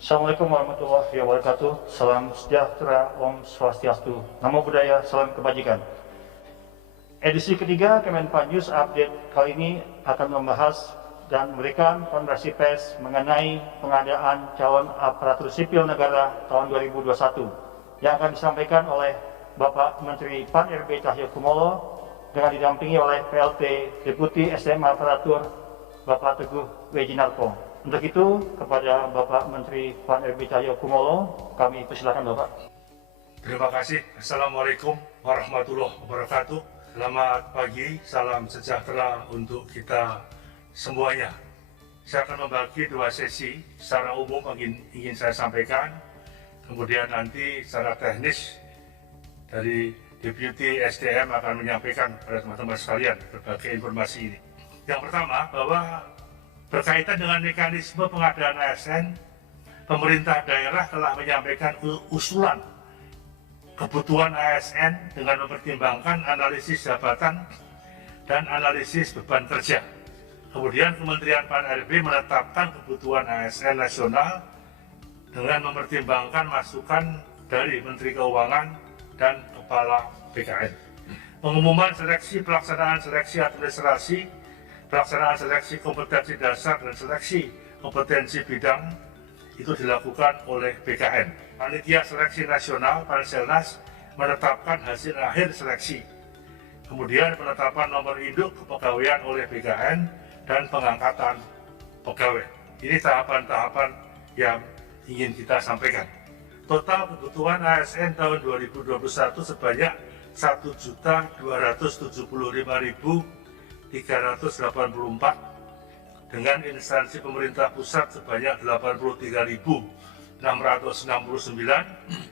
Assalamualaikum warahmatullahi wabarakatuh. Salam sejahtera, Om Swastiastu, Namo Buddhaya, salam kebajikan. Edisi ketiga Kemenpan News Update kali ini akan membahas dan memberikan konferensi pers mengenai pengadaan calon aparatur sipil negara tahun 2021 yang akan disampaikan oleh Bapak Menteri PAN RB Cahyokumolo dengan didampingi oleh PLT Deputi SDM Aparatur Bapak Teguh Wejinarko. Untuk itu, kepada Bapak Menteri PAN RB Cahyokumolo, kami persilakan Bapak. Terima kasih. Assalamualaikum warahmatullahi wabarakatuh. Selamat pagi, salam sejahtera untuk kita semuanya. Saya akan membagi dua sesi. Secara umum ingin saya sampaikan, kemudian nanti secara teknis dari Deputi SDM akan menyampaikan kepada teman-teman sekalian berbagai informasi ini. Yang pertama, bahwa berkaitan dengan mekanisme pengadaan ASN, pemerintah daerah telah menyampaikan usulan kebutuhan ASN dengan mempertimbangkan analisis jabatan dan analisis beban kerja. Kemudian Kementerian PAN RB menetapkan kebutuhan ASN nasional dengan mempertimbangkan masukan dari Menteri Keuangan dan Kepala BKN. Pengumuman seleksi, pelaksanaan seleksi administrasi, pelaksanaan seleksi kompetensi dasar dan seleksi kompetensi bidang itu dilakukan oleh BKN. Panitia Seleksi Nasional Panselnas menetapkan hasil akhir seleksi. Kemudian penetapan nomor induk kepegawaian oleh BKN dan pengangkatan pegawai. Ini tahapan-tahapan yang ingin kita sampaikan. Total kebutuhan ASN tahun 2021 sebanyak 1.275.384 dengan instansi pemerintah pusat sebanyak 83.669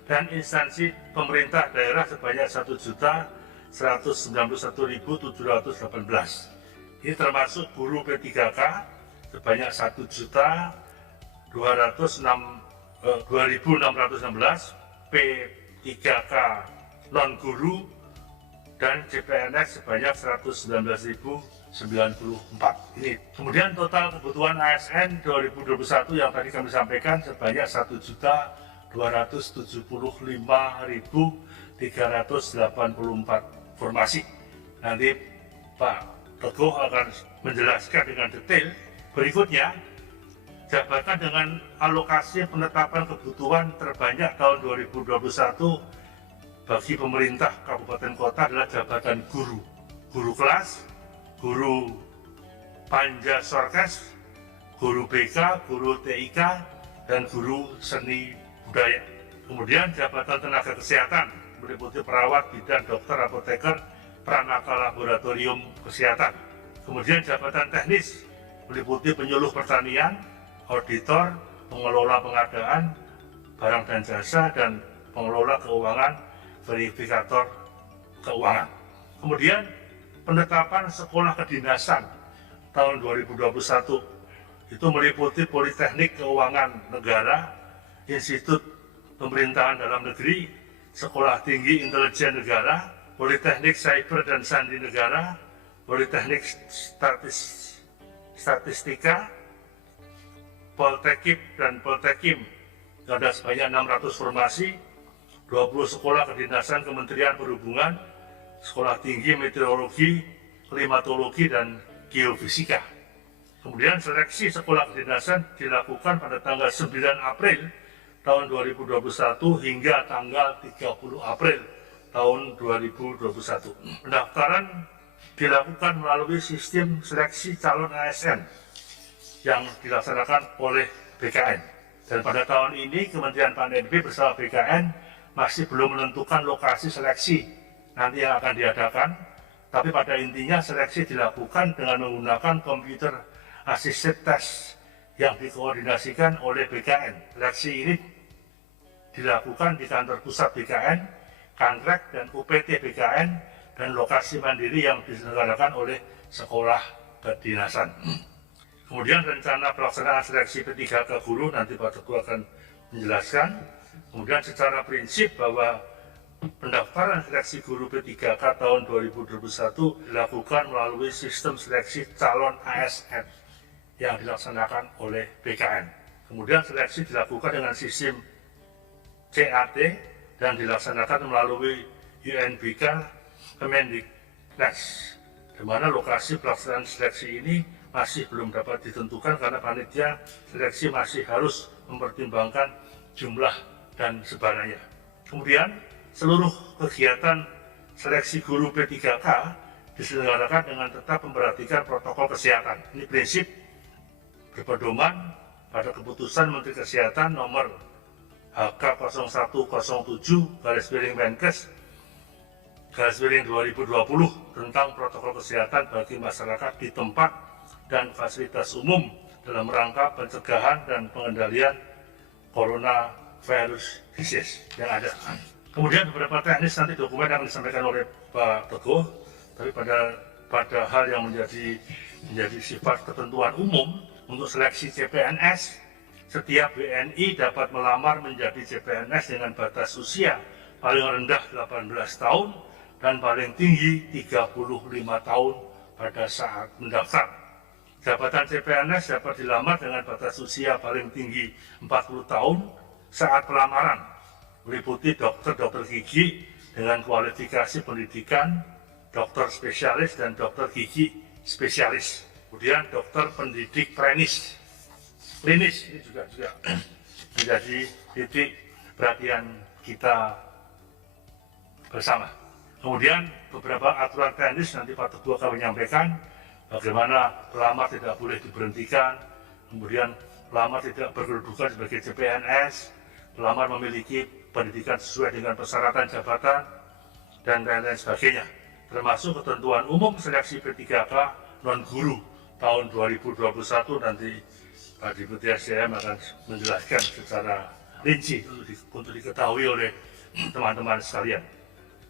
dan instansi pemerintah daerah sebanyak 1.191.718. Ini termasuk guru P3K sebanyak 2.616, P3K non guru dan CPNS sebanyak 119.094. Ini. Kemudian total kebutuhan ASN 2021 yang tadi kami sampaikan sebanyak 1.275.384 formasi. Nanti Pak Teguh akan menjelaskan dengan detail. Berikutnya, jabatan dengan alokasi penetapan kebutuhan terbanyak tahun 2021 bagi pemerintah kabupaten kota adalah jabatan guru, guru kelas, guru panja sorkes, guru BK, guru TIK, dan guru seni budaya. Kemudian jabatan tenaga kesehatan meliputi perawat, bidan, dokter, apoteker, pranata laboratorium kesehatan. Kemudian jabatan teknis meliputi penyuluh pertanian, auditor, pengelola pengadaan, barang dan jasa, dan pengelola keuangan, verifikator keuangan. Kemudian penetapan sekolah kedinasan tahun 2021 itu meliputi Politeknik Keuangan Negara, Institut Pemerintahan Dalam Negeri, Sekolah Tinggi Intelijen Negara, Politeknik Cyber dan Sandi Negara, Politeknik Statistika, Poltekip dan Poltekim. Ada sebanyak 600 formasi, 20 sekolah kedinasan Kementerian Perhubungan, Sekolah Tinggi Meteorologi, Klimatologi, dan Geofisika. Kemudian seleksi sekolah kedinasan dilakukan pada tanggal 9 April tahun 2021 hingga tanggal 30 April tahun 2021. Pendaftaran dilakukan melalui sistem seleksi calon ASN yang dilaksanakan oleh BKN. Dan pada tahun ini Kementerian PAN RB bersama BKN masih belum menentukan lokasi seleksi nanti yang akan diadakan, tapi pada intinya seleksi dilakukan dengan menggunakan komputer assisted test yang dikoordinasikan oleh BKN. Seleksi ini dilakukan di kantor pusat BKN, Kanrek, dan UPT BKN, dan lokasi mandiri yang diselenggarakan oleh sekolah kedinasan. Kemudian rencana pelaksanaan seleksi P3K guru nanti Pak Teguh akan menjelaskan. Kemudian secara prinsip bahwa pendaftaran seleksi guru P3K tahun 2021 dilakukan melalui sistem seleksi calon ASN yang dilaksanakan oleh BKN. Kemudian seleksi dilakukan dengan sistem CAT dan dilaksanakan melalui UNBK Kemendiknas, di mana lokasi pelaksanaan seleksi ini masih belum dapat ditentukan karena panitia seleksi masih harus mempertimbangkan jumlah dan sebarannya. Kemudian seluruh kegiatan seleksi guru P3K diselenggarakan dengan tetap memperhatikan protokol kesehatan. Ini prinsip berpedoman pada keputusan Menteri Kesehatan nomor HK 0107/Menkes/2020 tentang protokol kesehatan bagi masyarakat di tempat dan fasilitas umum dalam rangka pencegahan dan pengendalian coronavirus disease yang ada. Kemudian beberapa teknis nanti dokumen yang disampaikan oleh Pak Teguh, tapi pada hal yang menjadi sifat ketentuan umum untuk seleksi CPNS, setiap WNI dapat melamar menjadi CPNS dengan batas usia paling rendah 18 tahun dan paling tinggi 35 tahun pada saat mendaftar. Jabatan CPNS dapat dilamar dengan batas usia paling tinggi 40 tahun saat pelamaran, meliputi dokter gigi dengan kualifikasi pendidikan, dokter spesialis dan dokter gigi spesialis. Kemudian dokter pendidik klinis ini juga menjadi titik perhatian kita bersama. Kemudian beberapa aturan teknis nanti Pak Teguh akan menyampaikan bagaimana pelamar tidak boleh diberhentikan, kemudian pelamar tidak berkedudukan sebagai CPNS, pelamar memiliki pendidikan sesuai dengan persyaratan jabatan, dan lain-lain sebagainya, termasuk ketentuan umum seleksi P3K non-guru tahun 2021. Nanti Pak Deputi SDM akan menjelaskan secara rinci untuk diketahui oleh teman-teman sekalian.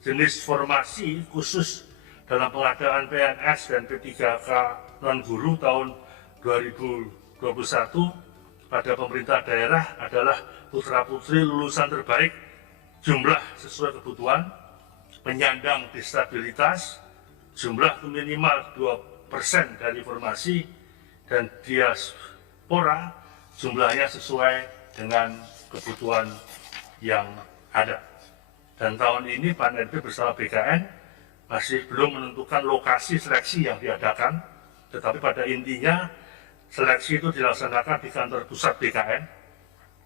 Jenis formasi khusus dalam pengadaan PNS dan P3K non-guru tahun 2021 pada pemerintah daerah adalah putra-putri lulusan terbaik, jumlah sesuai kebutuhan, penyandang disabilitas, jumlah minimal 2% dari formasi, dan diaspora jumlahnya sesuai dengan kebutuhan yang ada. Dan tahun ini Pak NP bersama BKN masih belum menentukan lokasi seleksi yang diadakan, tetapi pada intinya seleksi itu dilaksanakan di kantor pusat BKN,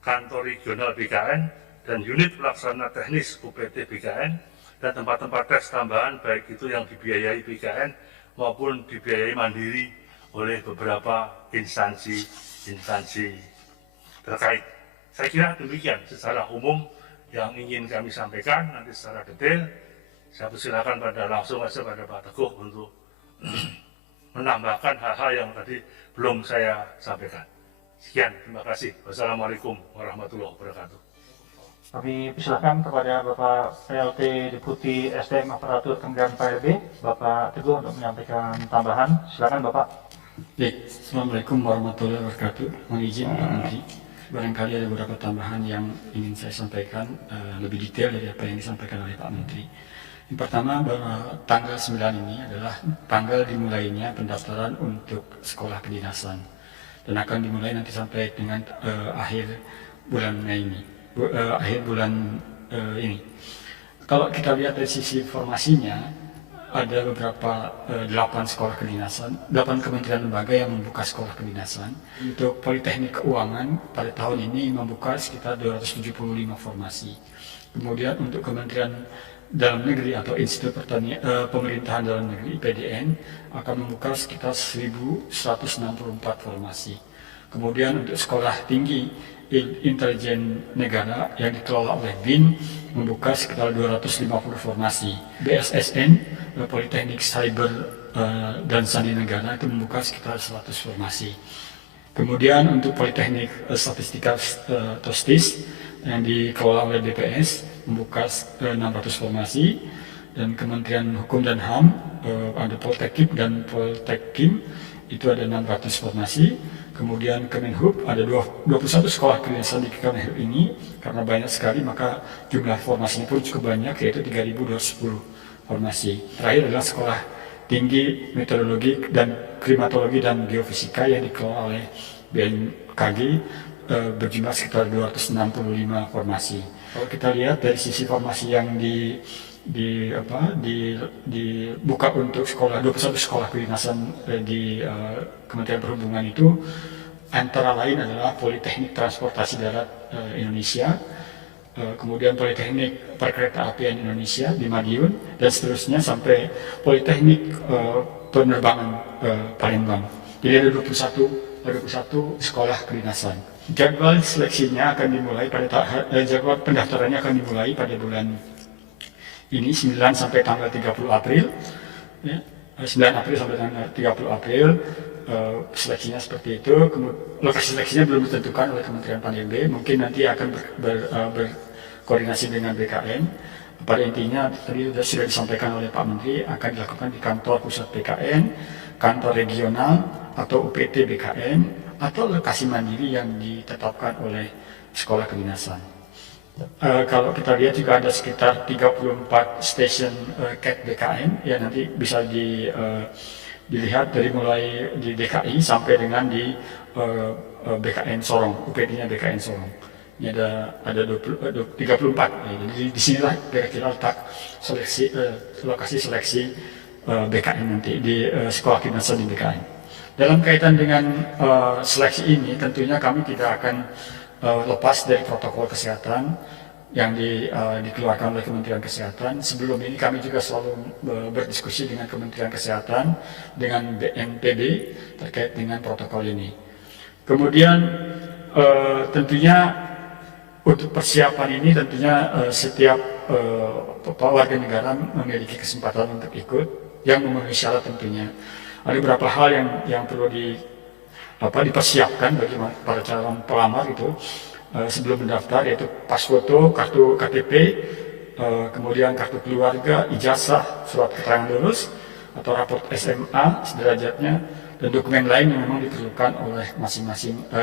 kantor regional BKN, dan unit pelaksana teknis UPT BKN, dan tempat-tempat tes tambahan baik itu yang dibiayai BKN maupun dibiayai mandiri oleh beberapa instansi terkait. Saya kira demikian secara umum yang ingin kami sampaikan. Nanti secara detail saya persilakan langsung saja pada Pak Teguh untuk menambahkan hal-hal yang tadi belum saya sampaikan. Sekian, terima kasih. Wassalamualaikum warahmatullahi wabarakatuh. Kami persilakan kepada Bapak PLT Deputi SDM Aparatur Kementerian PRB, Bapak Teguh untuk menyampaikan tambahan. Silakan Bapak. Baik, Assalamualaikum warahmatullahi wabarakatuh. Mohon izin Pak Menteri, barangkali ada beberapa tambahan yang ingin saya sampaikan lebih detail dari apa yang disampaikan oleh Pak Menteri. Yang pertama, bahwa tanggal 9 ini adalah tanggal dimulainya pendaftaran untuk sekolah kedinasan dan akan dimulai nanti sampai dengan akhir bulan Mei ini. Ini. Kalau kita lihat dari sisi informasinya, ada beberapa 8 sekolah kedinasan, 8 kementerian lembaga yang membuka sekolah kedinasan. Untuk Politeknik Keuangan pada tahun ini membuka sekitar 275 formasi. Kemudian untuk Kementerian Dalam Negeri atau Institut Pemerintahan Dalam Negeri (IPDN) akan membuka sekitar 1.164 formasi. Kemudian untuk Sekolah Tinggi Intelijen Negara yang dikelola oleh BIN membuka sekitar 250 formasi. BSSN, Politeknik Cyber dan Sandi Negara itu membuka sekitar 100 formasi. Kemudian untuk Politeknik Statistika Tostis yang dikelola oleh BPS membuka 600 formasi, dan Kementerian Hukum dan HAM ada Poltekkip dan Poltekkim itu ada 600 formasi. Kemudian Kemenhub ada 21 sekolah kedinasan di Kemenhub ini, karena banyak sekali maka jumlah formasinya pun cukup banyak, yaitu 3.210 formasi. Terakhir adalah Sekolah Tinggi Meteorologi dan Klimatologi dan Geofisika yang dikelola oleh BMKG berjumlah sekitar 265 formasi. Kalau kita lihat dari sisi formasi yang dibuka untuk 21 sekolah kedinasan di Kementerian Perhubungan itu antara lain adalah Politeknik Transportasi Darat Indonesia, kemudian Politeknik Perkeretaapian Indonesia di Madiun, dan seterusnya sampai Politeknik Penerbangan Palembang. Jadi ada 21 sekolah kedinasan. Jadwal seleksinya akan dimulai jadwal pendaftarannya akan dimulai pada bulan ini 9 sampai tanggal 30 April. Ya, 9 April sampai tanggal 30 April. Seleksinya seperti itu. Lokasi seleksinya belum ditentukan oleh Kementerian PANDB. Mungkin nanti akan berkoordinasi dengan BKN. Pada intinya tadi sudah disampaikan oleh Pak Menteri, akan dilakukan di kantor pusat BKN, kantor regional atau UPT BKN, atau lokasi mandiri yang ditetapkan oleh sekolah kedinasan. Kalau kita lihat juga ada sekitar 34 stasiun CAT BKN yang nanti bisa dilihat dari mulai di DKI sampai dengan di BKN Sorong, UPT-nya BKN Sorong. Ini ada 34. Ya, jadi di sinilah kira-kira letak lokasi seleksi BKN nanti di sekolah kedinasan di BKN. Dalam kaitan dengan seleksi ini, tentunya kami tidak akan lepas dari protokol kesehatan yang dikeluarkan oleh Kementerian Kesehatan. Sebelum ini kami juga selalu berdiskusi dengan Kementerian Kesehatan, dengan BNPB terkait dengan protokol ini. Kemudian tentunya untuk persiapan ini tentunya setiap warga negara memiliki kesempatan untuk ikut yang memenuhi syarat tentunya. Ada beberapa hal yang perlu dipersiapkan bagi para calon pelamar itu sebelum mendaftar, yaitu pas foto, kartu KTP, kemudian kartu keluarga, ijazah, surat keterangan lulus atau raport SMA sederajatnya, dan dokumen lain yang memang diperlukan oleh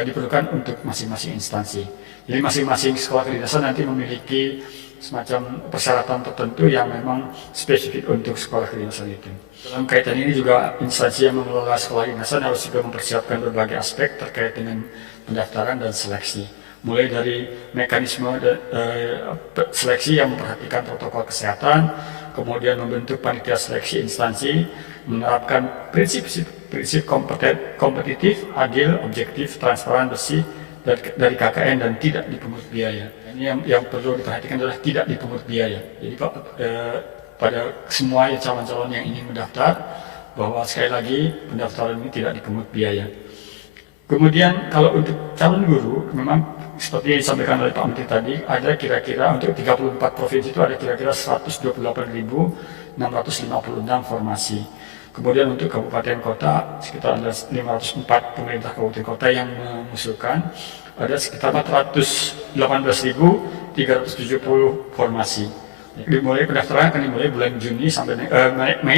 diperlukan untuk masing-masing instansi. Jadi masing-masing sekolah kedinasan nanti memiliki semacam persyaratan tertentu yang memang spesifik untuk sekolah kedinasan itu. Dalam kaitan ini juga instansi yang mengelola sekolah kedinasan harus juga mempersiapkan berbagai aspek terkait dengan pendaftaran dan seleksi. Mulai dari mekanisme seleksi yang memperhatikan protokol kesehatan, kemudian membentuk panitia seleksi instansi, menerapkan prinsip kompetitif, adil, objektif, transparan, bersih dari KKN dan tidak dipungut biaya. Ini yang perlu diperhatikan adalah tidak dipungut biaya. Jadi pada semua calon-calon yang ingin mendaftar, bahwa sekali lagi pendaftaran ini tidak dipungut biaya. Kemudian kalau untuk calon guru, memang seperti yang disampaikan oleh Pak Menteri tadi, ada kira-kira untuk 34 provinsi itu ada kira-kira 128.656 formasi. Kemudian untuk kabupaten kota sekitar ada 504 pemerintah kabupaten kota yang mengusulkan, ada sekitar 418.370 formasi. Pendaftaran akan dimulai bulan Mei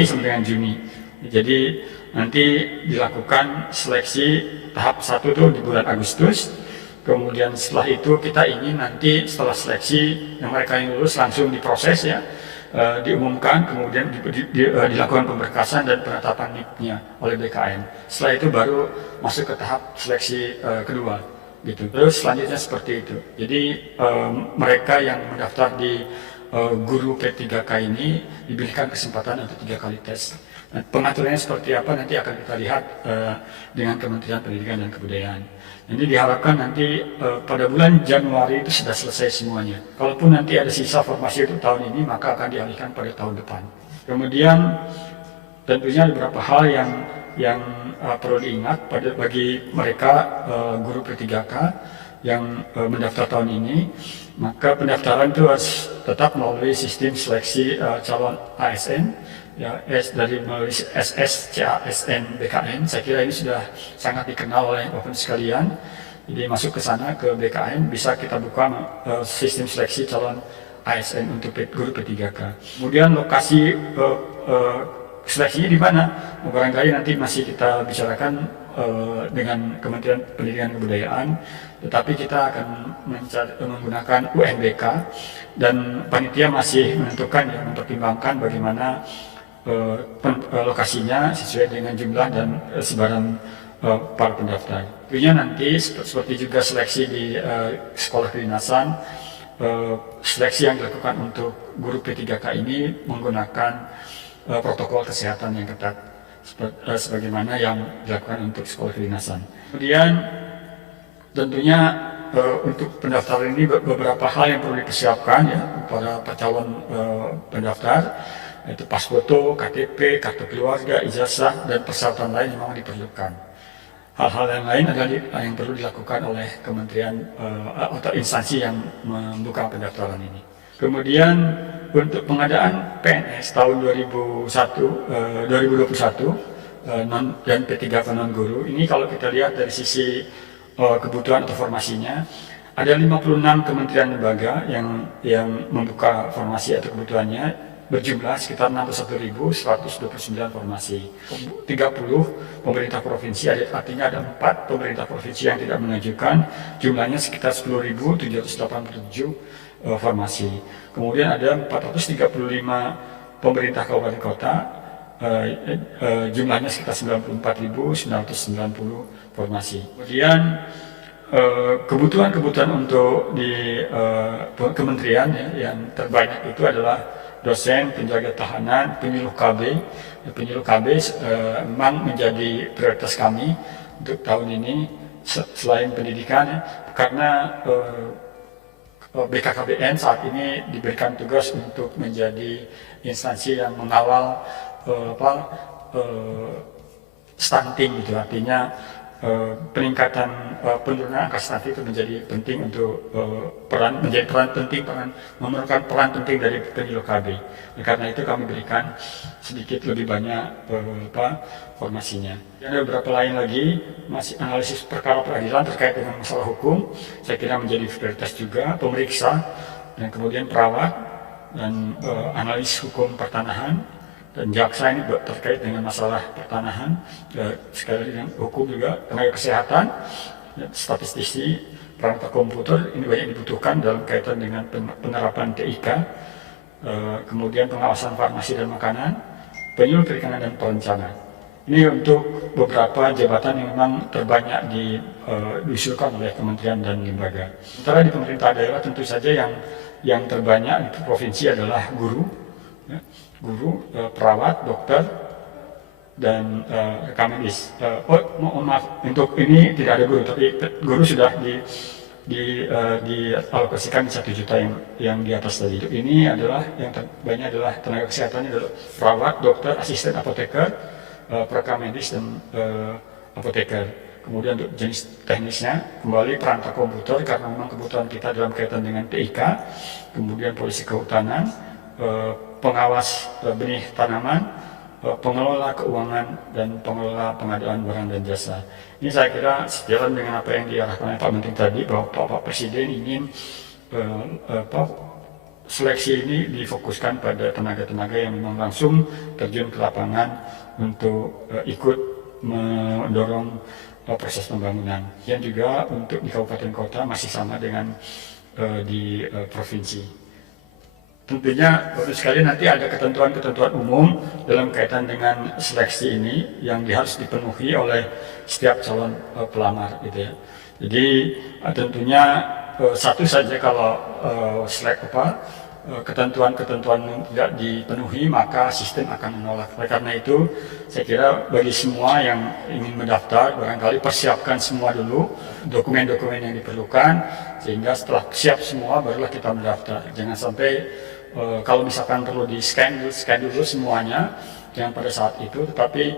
sampai dengan Juni. Jadi nanti dilakukan seleksi tahap 1 itu di bulan Agustus. Kemudian setelah itu kita ingin nanti setelah seleksi yang mereka yang lulus langsung diproses ya, diumumkan, kemudian dilakukan pemberkasan dan penetapan NIP-nya oleh BKN. Setelah itu baru masuk ke tahap seleksi kedua, gitu. Terus selanjutnya seperti itu. Jadi mereka yang mendaftar di guru P3K ini diberikan kesempatan untuk 3 kali tes. Nah, pengaturannya seperti apa nanti akan kita lihat dengan Kementerian Pendidikan dan Kebudayaan. Jadi diharapkan nanti pada bulan Januari itu sudah selesai semuanya. Kalaupun nanti ada sisa formasi untuk tahun ini, maka akan dialihkan pada tahun depan. Kemudian tentunya ada beberapa hal yang perlu diingat bagi mereka guru P3K yang mendaftar tahun ini. Maka pendaftaran itu harus tetap melalui sistem seleksi calon ASN, ya, dari melalui SSCASN BKN. Saya kira ini sudah sangat dikenal oleh Bapak sekalian. Jadi masuk ke sana ke BKN bisa kita buka sistem seleksi calon ASN untuk guru P3K. Kemudian lokasi seleksinya di mana? Barangkali nanti masih kita bicarakan dengan Kementerian Pendidikan dan Kebudayaan, tetapi kita akan menggunakan UNBK dan panitia masih menentukan, mempertimbangkan bagaimana lokasinya sesuai dengan jumlah dan sebaran para pendaftar. Tentunya nanti seperti juga seleksi di sekolah kedinasan, seleksi yang dilakukan untuk guru P3K ini menggunakan protokol kesehatan yang ketat, sebagaimana yang dilakukan untuk sekolah kedinasan. Kemudian tentunya untuk pendaftaran ini beberapa hal yang perlu dipersiapkan ya para calon pendaftar, yaitu pas foto, KTP, kartu keluarga, ijazah, dan persyaratan lain yang memang diperlukan. Hal-hal yang lain adalah yang perlu dilakukan oleh kementerian atau instansi yang membuka pendaftaran ini. Kemudian untuk pengadaan PNS tahun 2021 dan P3K non guru ini, kalau kita lihat dari sisi kebutuhan atau formasinya, ada 56 kementerian lembaga yang membuka formasi atau kebutuhannya, berjumlah sekitar 61.129 formasi. 30 pemerintah provinsi, artinya ada 4 pemerintah provinsi yang tidak mengajukan, jumlahnya sekitar 10.787 formasi. Kemudian ada 435 pemerintah kabupaten kota, jumlahnya sekitar 94.990 formasi. Kemudian kebutuhan untuk di kementerian ya, yang terbanyak itu adalah dosen, penjaga tahanan, penyuluh KB. Penyuluh KB memang menjadi prioritas kami untuk tahun ini selain pendidikan ya, karena BKKBN saat ini diberikan tugas untuk menjadi instansi yang mengawal stunting gitu, artinya peningkatan penurunan angka stunting itu menjadi penting untuk memerlukan peran penting dari penyuluh KB. Karena itu kami berikan sedikit lebih banyak formasinya. Dan ada beberapa lain lagi, masih analisis perkara peradilan terkait dengan masalah hukum, saya kira menjadi prioritas juga, pemeriksa, dan kemudian perawat, dan analis hukum pertanahan, dan jaksa ini terkait dengan masalah pertanahan, sekali lagi dengan hukum juga, tenaga kesehatan, statistisi, perangkat komputer, ini banyak dibutuhkan dalam kaitan dengan penerapan TIK, kemudian pengawasan farmasi dan makanan, penyuluh perikanan dan perencanaan. Ini untuk beberapa jabatan yang memang terbanyak diusulkan oleh kementerian dan lembaga. Sementara di pemerintah daerah tentu saja yang terbanyak di provinsi adalah guru, ya, perawat, dokter, dan rekam medis. Mohon maaf, untuk ini tidak ada guru, tapi guru sudah dialokasikan 1 juta yang di atas tadi. Ini adalah yang terbanyak adalah tenaga kesehatan, adalah perawat, dokter, asisten apoteker, rekam medis, dan apoteker. Kemudian untuk jenis teknisnya, kembali perangkat komputer karena memang kebutuhan kita dalam kaitan dengan TIK, kemudian polisi kehutanan, pengawas benih tanaman, pengelola keuangan, dan pengelola pengadaan barang dan jasa. Ini saya kira sejalan dengan apa yang diarahkan oleh Pak Menteri tadi, bahwa Pak Presiden ingin seleksi ini difokuskan pada tenaga-tenaga yang memang langsung terjun ke lapangan untuk ikut mendorong proses pembangunan. Dan juga untuk di kabupaten kota masih sama dengan di provinsi. Tentunya Bapak sekalian nanti ada ketentuan-ketentuan umum dalam kaitan dengan seleksi ini yang harus dipenuhi oleh setiap calon pelamar gitu ya. Jadi tentunya satu saja kalau ketentuan-ketentuan tidak dipenuhi maka sistem akan menolak. Oleh karena itu saya kira bagi semua yang ingin mendaftar barangkali persiapkan semua dulu dokumen-dokumen yang diperlukan, sehingga setelah siap semua barulah kita mendaftar. Jangan sampai kalau misalkan perlu scan dulu semuanya yang pada saat itu, tetapi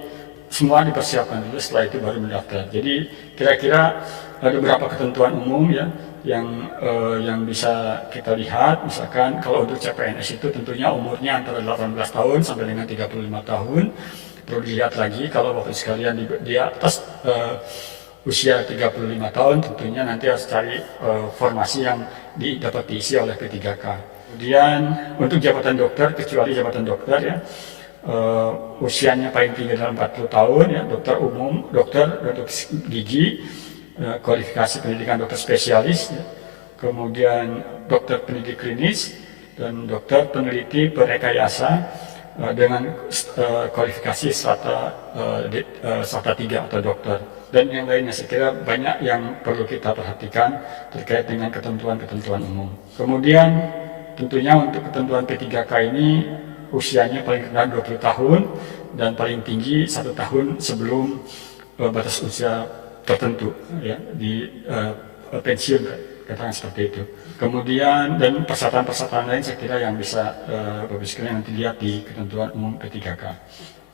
semua dipersiapkan dulu, setelah itu baru mendaftar. Jadi kira-kira ada beberapa ketentuan umum ya yang bisa kita lihat. Misalkan kalau untuk CPNS itu tentunya umurnya antara 18 tahun sampai dengan 35 tahun. Perlu dilihat lagi kalau Bapak sekalian di atas usia 35 tahun, tentunya nanti harus cari formasi yang dapat diisi oleh P3K. Kemudian untuk jabatan dokter, kecuali jabatan dokter ya, usianya paling tinggi dalam 40 tahun ya, dokter umum, dokter gigi, kualifikasi pendidikan dokter spesialis, ya. Kemudian dokter pendidik klinis, dan dokter peneliti perekayasa dengan kualifikasi strata 3 atau dokter. dan yang lainnya. Saya kira banyak yang perlu kita perhatikan terkait dengan ketentuan-ketentuan umum. Kemudian tentunya untuk ketentuan P3K ini usianya paling rendah 20 tahun dan paling tinggi 1 tahun sebelum batas usia tertentu ya di pensiun, katakan seperti itu. Kemudian dan persyaratan-persyaratan lain saya kira yang bisa Bapak sekalian nanti lihat di ketentuan umum P3K.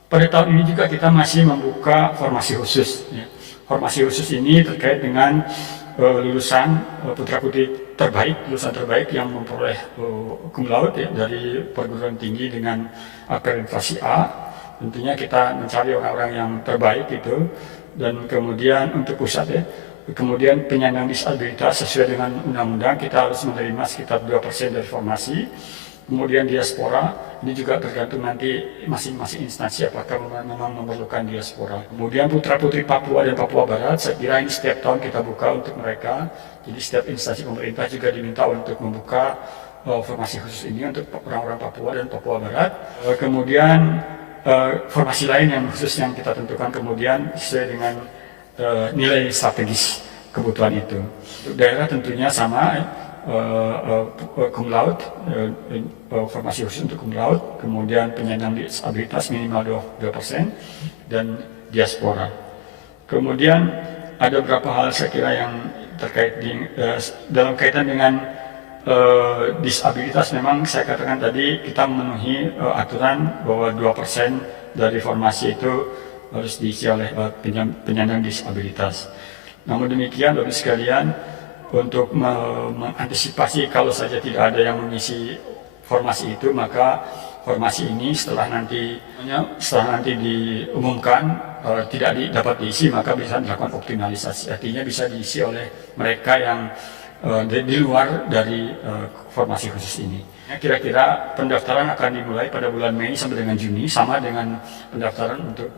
Pada tahun ini juga kita masih membuka formasi khusus. Ya. Formasi khusus ini terkait dengan lulusan putra-putri terbaik, lulusan terbaik yang memperoleh cum laude ya, dari perguruan tinggi dengan akreditasi A. Tentunya kita mencari orang-orang yang terbaik itu, dan kemudian untuk pusat ya, kemudian penyandang disabilitas sesuai dengan undang-undang kita harus menerima sekitar 2% dari formasi. Kemudian diaspora, ini juga tergantung nanti masing-masing instansi apakah memang memerlukan diaspora. Kemudian putra-putri Papua dan Papua Barat, saya kira ini setiap tahun kita buka untuk mereka. Jadi setiap instansi pemerintah juga diminta untuk membuka formasi khusus ini untuk orang-orang Papua dan Papua Barat. Kemudian formasi lain yang khusus yang kita tentukan kemudian sesuai dengan nilai strategis kebutuhan itu. Untuk daerah tentunya sama, cum laude, formasi khusus untuk cum laude, kemudian penyandang disabilitas minimal 2% dan diaspora. Kemudian ada beberapa hal saya kira yang terkait dalam kaitan dengan disabilitas. Memang saya katakan tadi kita memenuhi aturan bahwa 2% dari formasi itu harus diisi oleh penyandang disabilitas. Namun demikian Bapak sekalian, untuk mengantisipasi kalau saja tidak ada yang mengisi formasi itu, maka formasi ini setelah nanti diumumkan tidak dapat diisi, maka bisa dilakukan optimalisasi. Artinya bisa diisi oleh mereka yang di luar dari formasi khusus ini. Kira-kira pendaftaran akan dimulai pada bulan Mei sampai dengan Juni, sama dengan pendaftaran untuk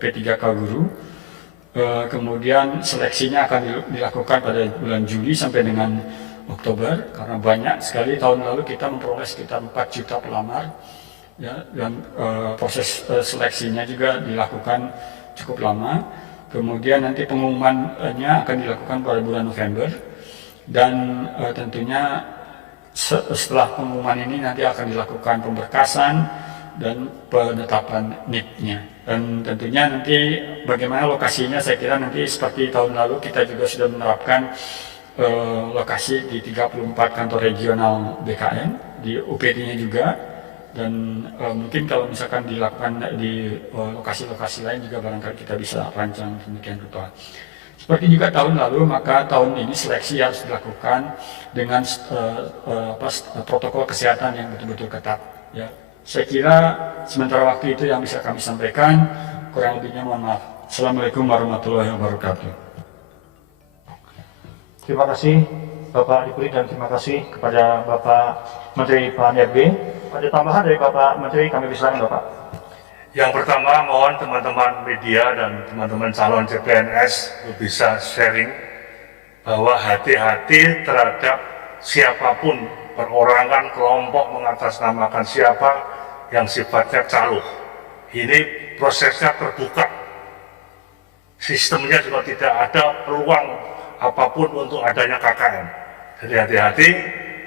P3K guru. Kemudian seleksinya akan dilakukan pada bulan Juli sampai dengan Oktober, karena banyak sekali tahun lalu kita memperoleh sekitar 4 juta pelamar ya, dan proses seleksinya juga dilakukan cukup lama. Kemudian nanti pengumumannya akan dilakukan pada bulan November, dan tentunya setelah pengumuman ini nanti akan dilakukan pemberkasan dan penetapan NIP-nya. Dan tentunya nanti bagaimana lokasinya, saya kira nanti seperti tahun lalu kita juga sudah menerapkan lokasi di 34 kantor regional BKN, di UPT-nya juga, dan mungkin kalau misalkan dilakukan di lokasi-lokasi lain juga barangkali kita bisa rancang demikian rupa. Seperti juga tahun lalu, maka tahun ini seleksi harus dilakukan dengan protokol kesehatan yang betul-betul ketat. Ya. Saya kira sementara waktu itu yang bisa kami sampaikan, kurang lebihnya mohon maaf. Assalamualaikum warahmatullahi wabarakatuh. Terima kasih Bapak Dipuri dan terima kasih kepada Bapak Menteri PAN-RB. Ada tambahan dari Bapak Menteri, kami persilakan Bapak. Yang pertama, mohon teman-teman media dan teman-teman calon CPNS bisa sharing bahwa hati-hati terhadap siapapun, perorangan, kelompok mengatasnamakan siapa yang sifatnya calo. Ini prosesnya terbuka. Sistemnya juga tidak ada peluang apapun untuk adanya KKN. Jadi hati-hati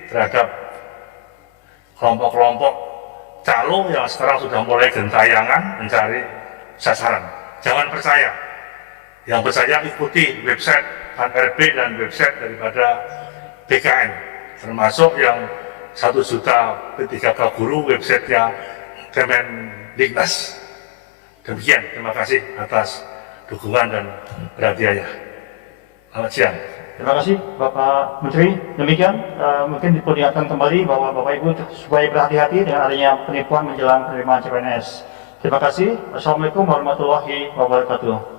terhadap kelompok-kelompok calo yang sekarang sudah mulai gentayangan mencari sasaran. Jangan percaya. Yang percaya ikuti website PAN-RB dan website daripada BKN, termasuk yang 1 juta P3K guru, websitenya Kemendiknas. Demikian, terima kasih atas dukungan dan perhatiannya. Selamat siang. Terima kasih Bapak Menteri. Demikian mungkin diperlihatkan kembali bahwa Bapak Ibu supaya berhati-hati dengan adanya penipuan menjelang penerimaan CPNS. Terima kasih. Assalamualaikum warahmatullahi wabarakatuh.